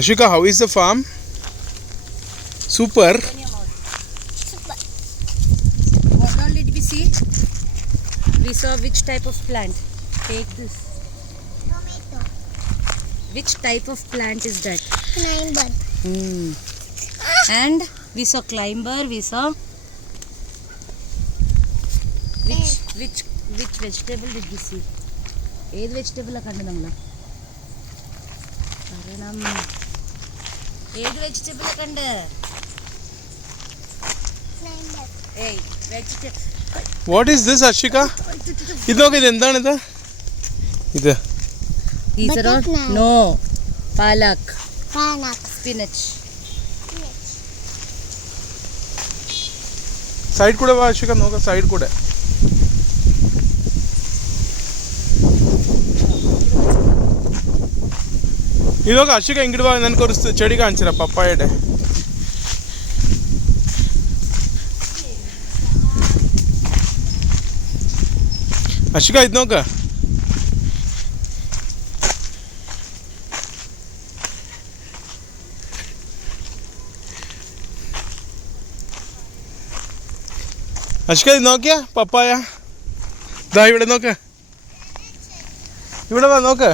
Ashika, how is the farm? Super. Super. What all did we see? We saw which type of plant? Take this. Tomato. Which type of plant is that? Climber. And we saw climber. We saw which vegetable did we see? ഏത് വെജിറ്റബിളാണ് കണ്ടത് നമ്മൾ? കാരണം ഏത് വെജിറ്റബിളാണ് കണ്ട്? Climber. ഏയ് vegetable. What is this, Ashika? ഇത് നോക്ക്, ഇത് എന്താണിത്? ഇത് These are all Butterfly. no palak, Panak. spinach. Side കൂടെ വാ അഷിക, നോക്ക സൈഡ് കൂടെ. ഇത് നോക്ക അഷിക, ഇങ്ങോട്ട് വാ, നിനക്കൊരു ചെടി കാണിച്ചുതരാം, പപ്പായയുടെ. അഷിക ഇത് നോക്ക. അഷിക ഇത് നോക്കിയാ പപ്പായ. ഇതാ ഇവിടെ നോക്ക്, ഇവിടെ വാ നോക്ക്.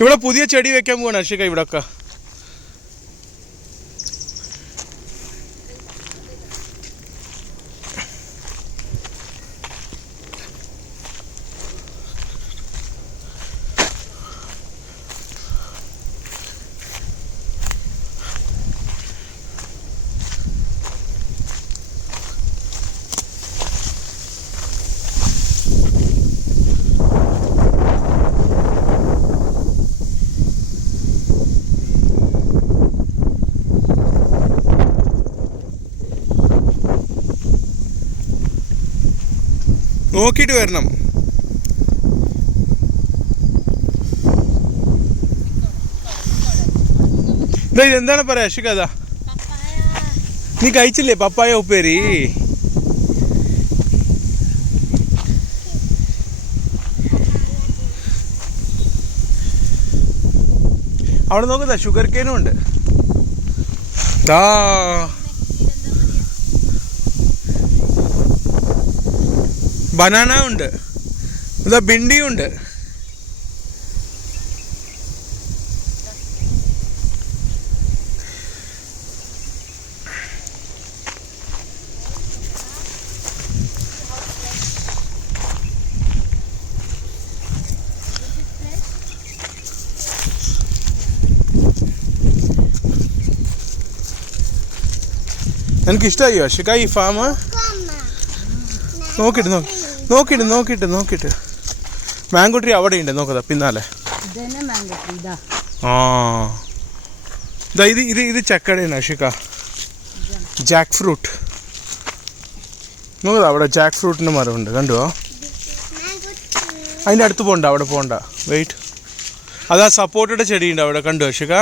ഇവിടെ പുതിയ ചെടി വെക്കാൻ പോവാണ് അഷിക ഇവിടെ ഒക്കെ. നോക്കിയിട്ട് വരണം. ഇതെന്താണ് പറയാ അഷിക? അതാ നീ കഴിച്ചില്ലേ പപ്പായ ഉപ്പേരി? അവിടെ നോക്കുന്നതാ ഷുഗർ കേനും ഉണ്ട്. ബനാന ഉണ്ട്, ഇതാ ഭിണ്ടിയും ഉണ്ട്. എനിക്കിഷ്ടമായോ അഷിക ഈ ഫാം? നോക്കിയിട്ട് മാംഗോ ട്രീ അവിടെ ഉണ്ട്, നോക്കതാ പിന്നാലെ. ആ ഇതാ ഇത് ചക്കടയാണ് അഷിക, ജാക്ക് ഫ്രൂട്ട്. നോക്കതാ അവിടെ ജാക്ക് ഫ്രൂട്ടിൻ്റെ മരമുണ്ട്, കണ്ടുവോ? അതിൻ്റെ അടുത്ത് പോകണ്ട, അവിടെ പോകണ്ട, വെയിറ്റ്. അതാ സപ്പോർട്ടയുടെ ചെടിയുണ്ട് അവിടെ, കണ്ടു അഷിക?